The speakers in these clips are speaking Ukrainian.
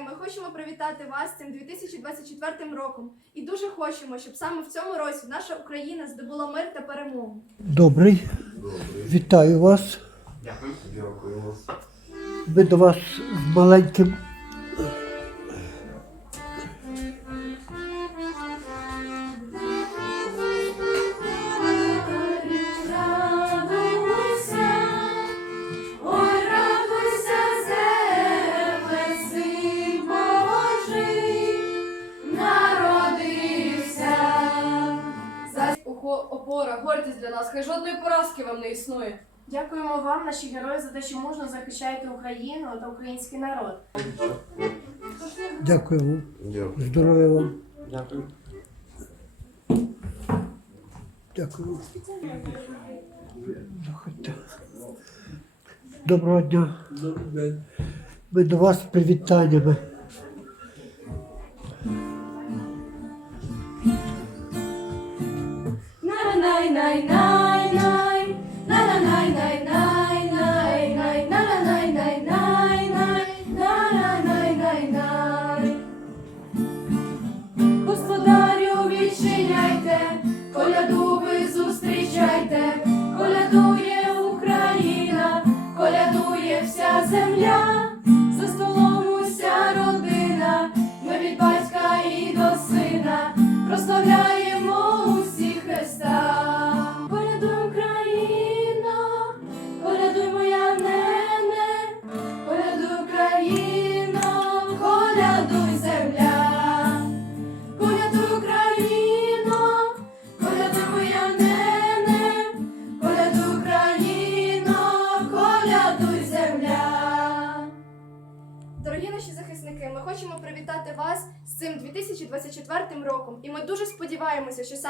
ми хочемо привітати вас цим 2024 роком і дуже хочемо, щоб саме в цьому році наша Україна здобула мир та перемогу. Добрий. Вітаю вас. Дякую. Дякую. Ми до вас з маленьким. Поразки вам не існує. Дякуємо вам, наші герої, за те, що мужно захищаєте Україну та український народ. Дякую вам. Дякую. Здоров'я вам. Дякую. Дякую. Заходьте. Доброго дня. Ми до вас з привітаннями. Господарю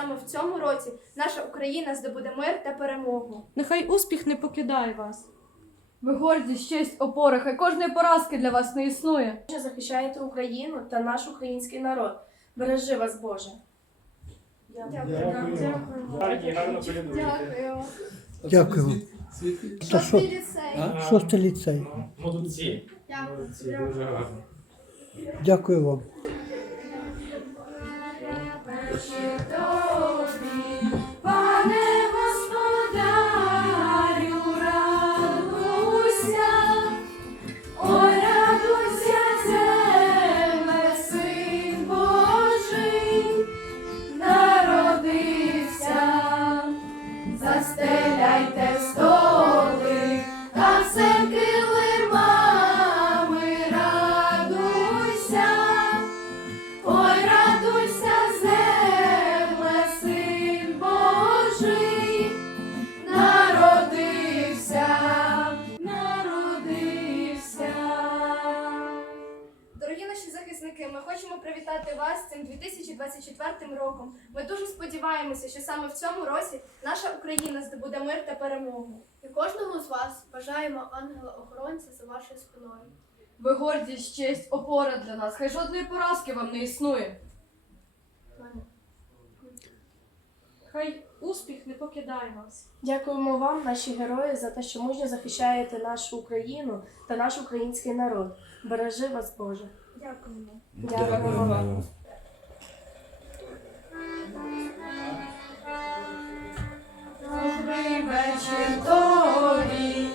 саме в цьому році наша Україна здобуде мир та перемогу. Нехай успіх не покидає вас. Ви гордість, честь, опора, хай кожної поразки для вас не існує. Що захищаєте Україну та наш український народ. Бережи вас, Боже. Дякую. Дякую. Дякую вам. Шостий ліцей. Шостий ліцей. Молодці. Дякую. Молодці, дуже гарно. Дякую мир та перемогу. І кожному з вас бажаємо ангела-охоронця за вашою спиною. Ви гордість, честь, опора для нас. Хай жодної поразки вам не існує. Хай успіх не покидає вас. Дякуємо вам, наші герої, за те, що мужньо захищаєте нашу Україну та наш український народ. Бережи вас, Боже. Дякуємо. Дякуємо вам. Добрий вечір тобі,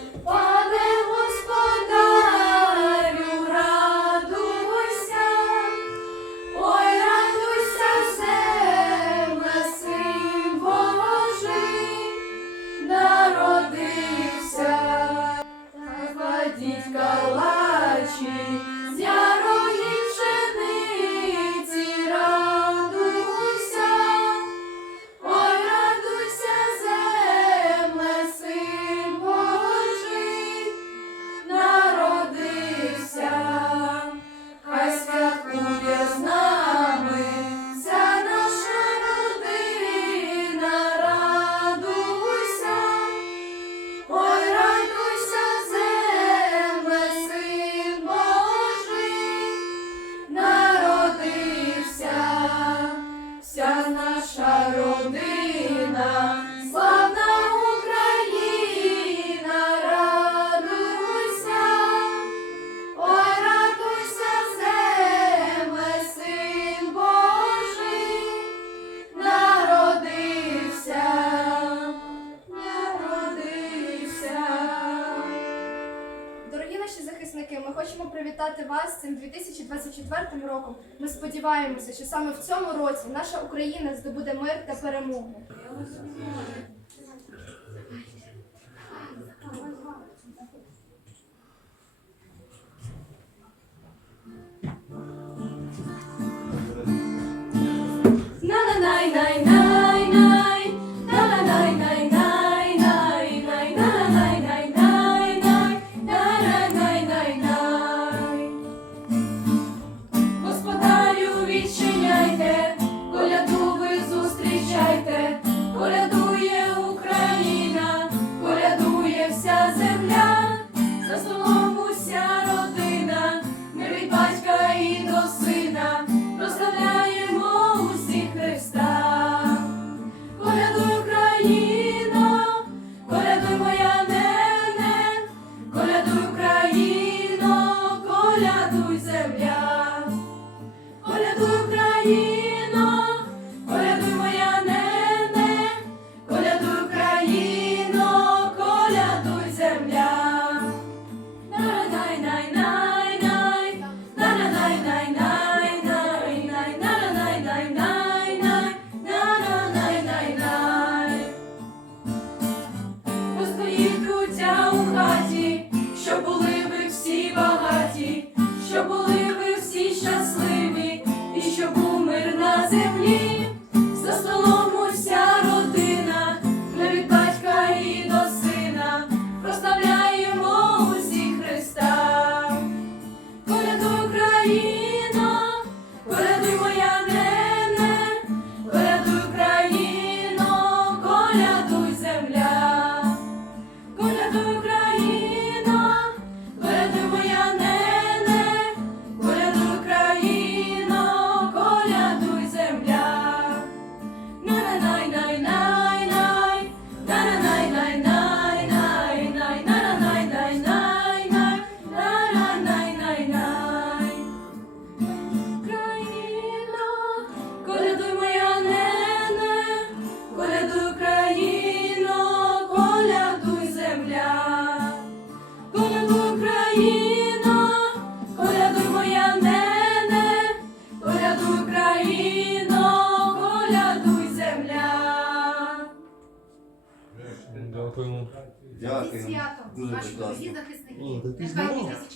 працівники, ми хочемо привітати вас з цим 2024 роком. Ми сподіваємося, що саме в цьому році наша Україна здобуде мир та перемогу.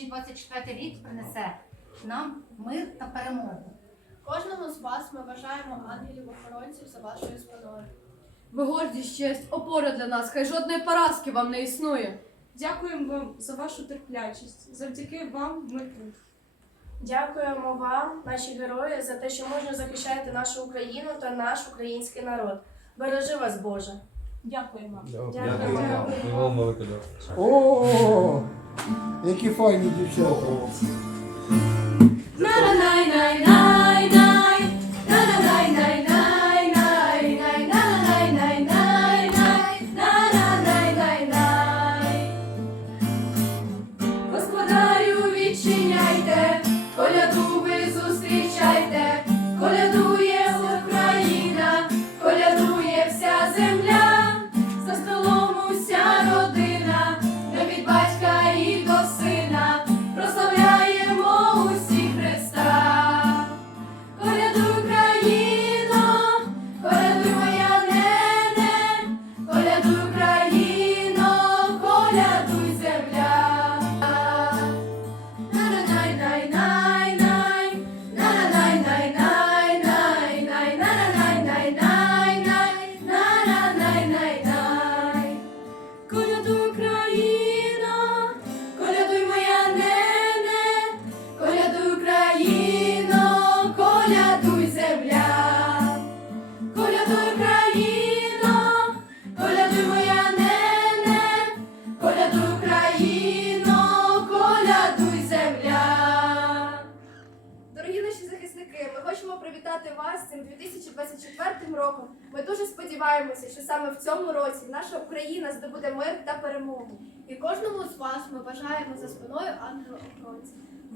2024 рік принесе нам мир та перемогу. Кожному з вас ми бажаємо ангелів-охоронців за вашою спиною. Ви гордість, честь, опора для нас, хай жодної поразки вам не існує. Дякуємо вам за вашу терплячість. Завдяки вам ми тут. Дякуємо вам, наші герої, за те, що мужньо захищаєте нашу Україну та наш український народ. Бережи вас, Боже. Дякуємо. Дякую вам. І вам E que foi, me disse?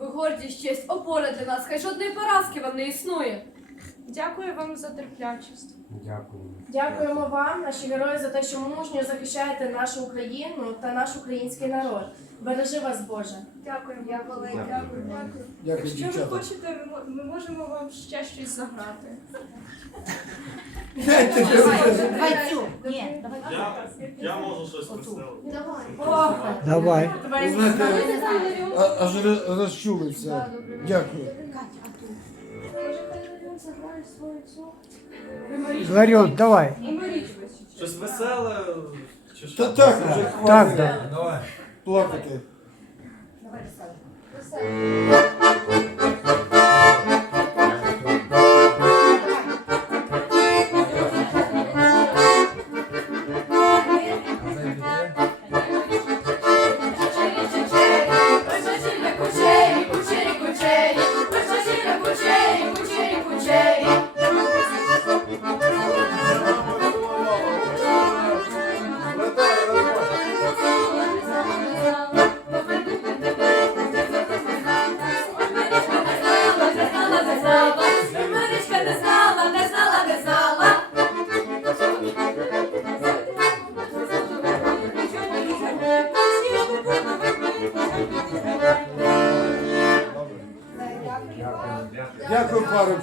Ви гордість, честь, опора для нас, хай жодної поразки вам не існує. Дякую вам за терплячість. Дякую. Дякуємо вам, наші герої, за те, що мужньо захищаєте нашу Україну та наш український народ. Бережи вас Боже. Дякуємо. Дякую. Дякую. Дякую. Дякую, Якщо ви хочете, ми ми можемо вам ще щось заграти. Дайте. Давай. Ні, давай. Я можу щось представити. Давай. Давай. А- Аж розчулився. Дякую. Ларіон, давай. Щось веселе чи Та так, вже Так, хватить так. Плакати. Не Дякую.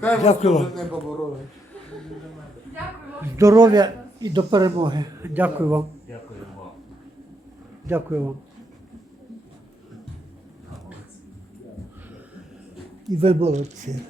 Хай вас Дякую дуже вам. небо боронить. Здоров'я і до перемоги. Дякую вам. Дякую вам. І ви молодці.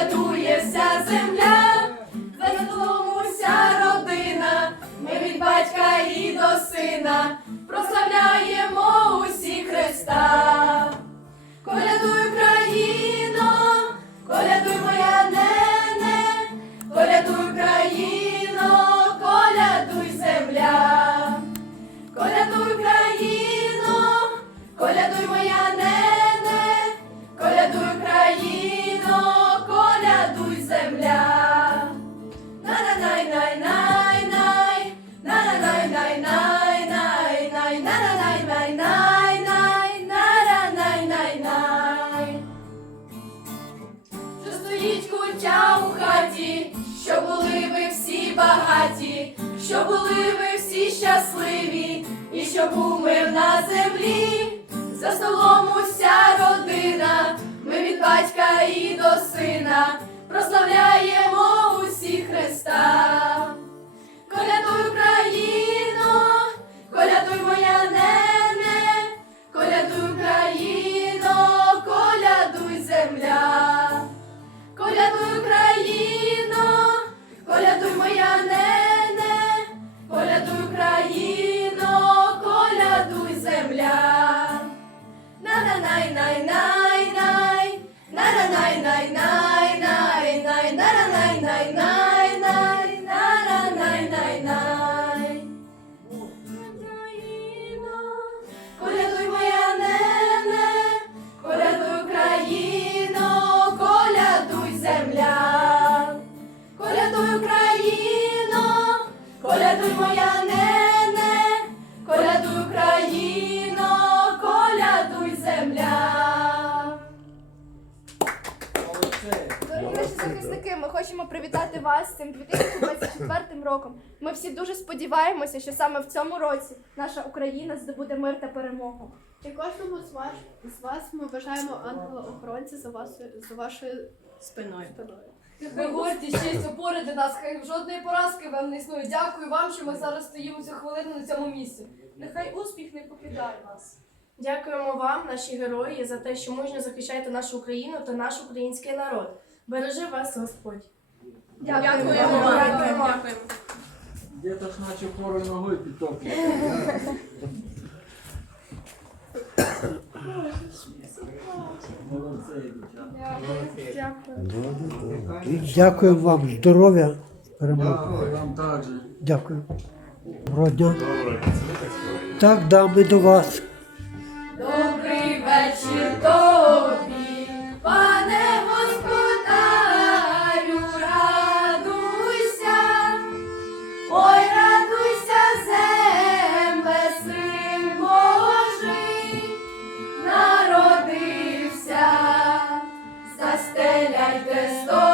Колядує вся земля, вся родина, ми від батька і до сина багаті, що були ви всі щасливі, і що був мир на землі, за столом уся родина, ми від батька і до сина прославляємо захисники, ми хочемо привітати вас з цим 2024 роком. Ми всі дуже сподіваємося, що саме в цьому році наша Україна здобуде мир та перемогу. І кожному з вас, з вас ми бажаємо ангела-охоронця за, вас, за вашою спиною. Ви гордість, честь, опори для нас, хай жодної поразки вам не існує. Дякую вам, що ми зараз стоїмо цю хвилину на цьому місці. Нехай успіх не покидає вас. Дякуємо вам, наші герої, за те, що мужньо захищаєте нашу Україну та наш український народ. Бережи вас Господь. Дякуємо. Дякуємо. Где-то ж наче порою ногою підтоплює. Дякую вам, здоров'я, перемоги. Вам також. Дякую. Доброго дня. Так, да, ми до вас. Добрий вечір тобі, пане Zaitez doa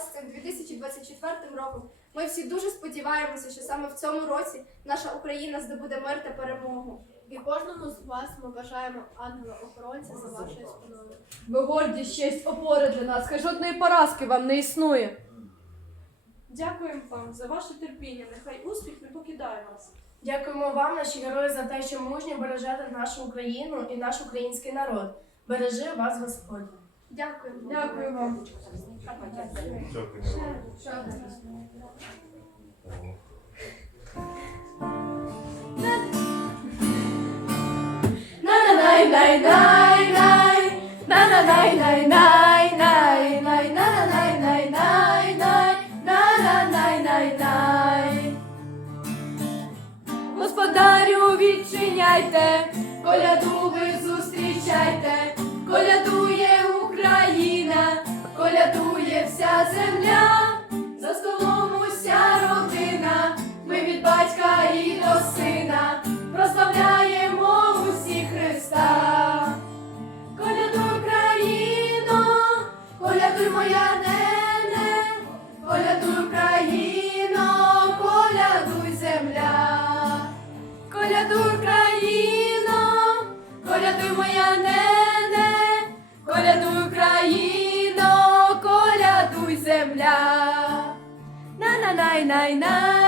з цим 2024 роком. Ми всі дуже сподіваємося, що саме в цьому році наша Україна здобуде мир та перемогу. І кожному з вас ми бажаємо ангела-охоронця за вашою спиною. Ви гордість, честь, опори для нас. Хай жодної поразки вам не існує. Дякуємо вам за ваше терпіння. Нехай успіх не покидає вас. Дякуємо вам, наші герої, за те, що мужньо бережете нашу Україну і наш український народ. Бережи вас Господь. Дякую. Дякую вам. Господарю відчиняйте, коляду ви зустрічайте, колядує Україна, колядує вся земля, за столом уся родина, На на най